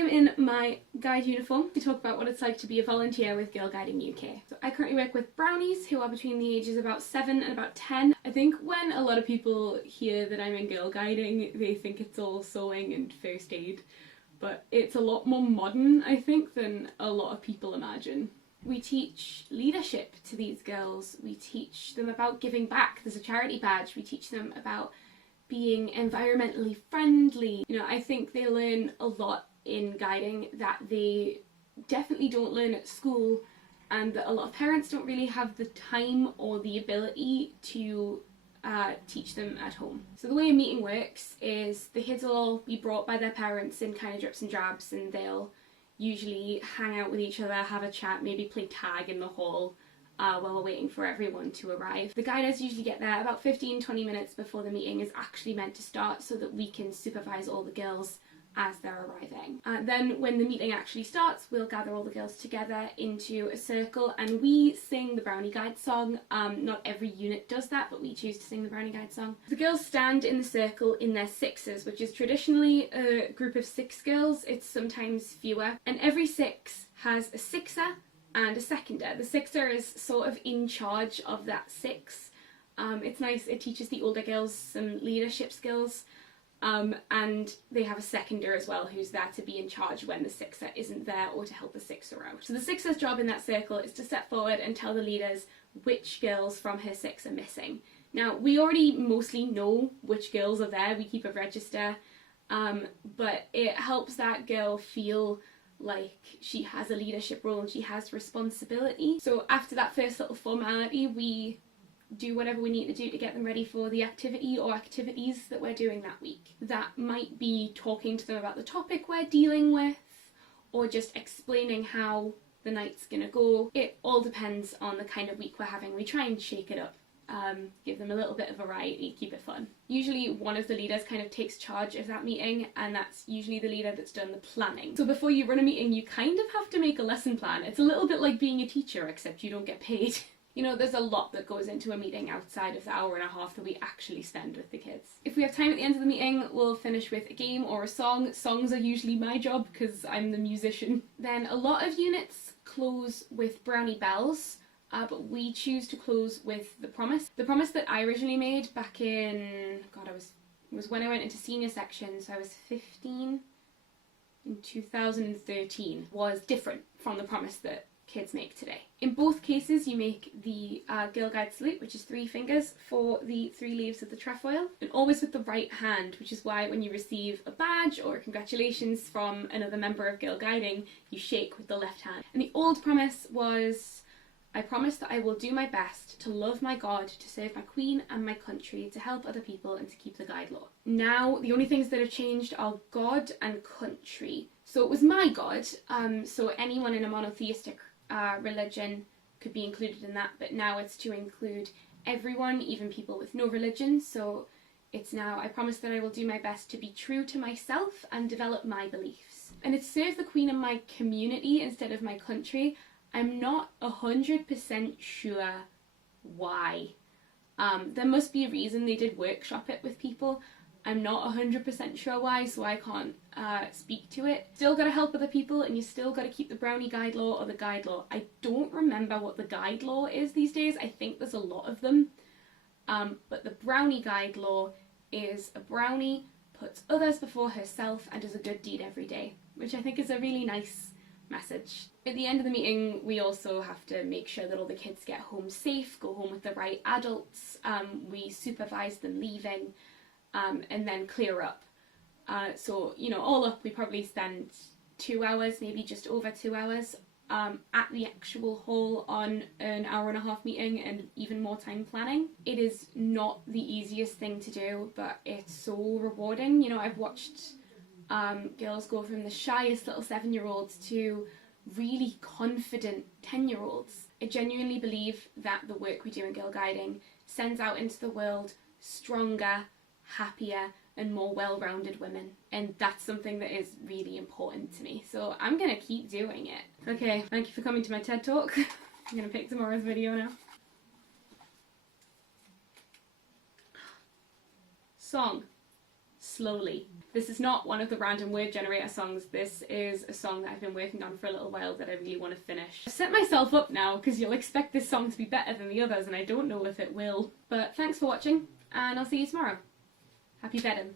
am in my guide uniform to talk about what it's like to be a volunteer with Girl Guiding UK. So I currently work with brownies who are between the ages of about 7 and about 10. I think when a lot of people hear that I'm in Girl Guiding, they think it's all sewing and first aid, but it's a lot more modern, I think, than a lot of people imagine. We teach leadership to these girls. We teach them about giving back. There's a charity badge. We teach them about being environmentally friendly. You know, I think they learn a lot in guiding that they definitely don't learn at school, and that a lot of parents don't really have the time or the ability to teach them at home. So the way a meeting works is the kids will all be brought by their parents in kind of drips and drabs, and they'll usually hang out with each other, have a chat, maybe play tag in the hall while we're waiting for everyone to arrive. The guiders usually get there about 15-20 minutes before the meeting is actually meant to start, so that we can supervise all the girls as they're arriving. Then when the meeting actually starts, we'll gather all the girls together into a circle and we sing the Brownie Guide song. Not every unit does that, but we choose to sing the Brownie Guide song. The girls stand in the circle in their sixes, which is traditionally a group of 6 girls. It's sometimes fewer, and every 6 has a sixer and a seconder. The sixer is sort of in charge of that 6. It's nice, it teaches the older girls some leadership skills. And they have a seconder as well who's there to be in charge when the sixer isn't there, or to help the sixer out. So the sixer's job in that circle is to step forward and tell the leaders which girls from her 6 are missing. Now, we already mostly know which girls are there, we keep a register, but it helps that girl feel like she has a leadership role and she has responsibility. So after that first little formality, we do whatever we need to do to get them ready for the activity or activities that we're doing that week. That might be talking to them about the topic we're dealing with, or just explaining how the night's gonna go. It all depends on the kind of week we're having. We try and shake it up, give them a little bit of variety, keep it fun. Usually one of the leaders kind of takes charge of that meeting, and that's usually the leader that's done the planning. So before you run a meeting, you kind of have to make a lesson plan. It's a little bit like being a teacher, except you don't get paid. You know, there's a lot that goes into a meeting outside of the hour and a half that we actually spend with the kids. If we have time at the end of the meeting, we'll finish with a game or a song. Songs are usually my job because I'm the musician. Then a lot of units close with brownie bells, but we choose to close with the promise. The promise that I originally made back in, God, it was when I went into senior section, so I was 15 in 2013, was different from the promise that kids make today. In both cases, you make the Girl Guide salute, which is 3 fingers for the 3 leaves of the trefoil, and always with the right hand, which is why when you receive a badge or congratulations from another member of Girl Guiding, you shake with the left hand. And the old promise was, I promise that I will do my best to love my God, to serve my queen and my country, to help other people and to keep the guide law. Now, the only things that have changed are God and country. So it was my God, so anyone in a monotheistic religion could be included in that, but now it's to include everyone, even people with no religion. So it's now, I promise that I will do my best to be true to myself and develop my beliefs. And it's serve the Queen and my community instead of my country. I'm not 100% sure why. There must be a reason they did workshop it with people. I'm not 100% sure why, so I can't speak to it. Still gotta help other people, and you still gotta keep the Brownie Guide Law or the Guide Law. I don't remember what the Guide Law is these days. I think there's a lot of them. But the Brownie Guide Law is a brownie puts others before herself and does a good deed every day, which I think is a really nice message. At the end of the meeting, we also have to make sure that all the kids get home safe, go home with the right adults. We supervise them leaving. And then clear up. So, you know, all up we probably spend 2 hours, maybe just over 2 hours at the actual hall on an hour and a half meeting, and even more time planning. It is not the easiest thing to do, but it's so rewarding. You know, I've watched girls go from the shyest little 7-year-olds to really confident 10-year-olds. I genuinely believe that the work we do in Girl Guiding sends out into the world stronger, happier and more well-rounded women, and that's something that is really important to me, so I'm gonna keep doing it. Okay, thank you for coming to my TED Talk. I'm gonna pick tomorrow's video now. Song. Slowly. This is not one of the random word generator songs. This is a song that I've been working on for a little while that I really want to finish. I've set myself up now because you'll expect this song to be better than the others and I don't know if it will. But thanks for watching and I'll see you tomorrow. Happy VEDIM.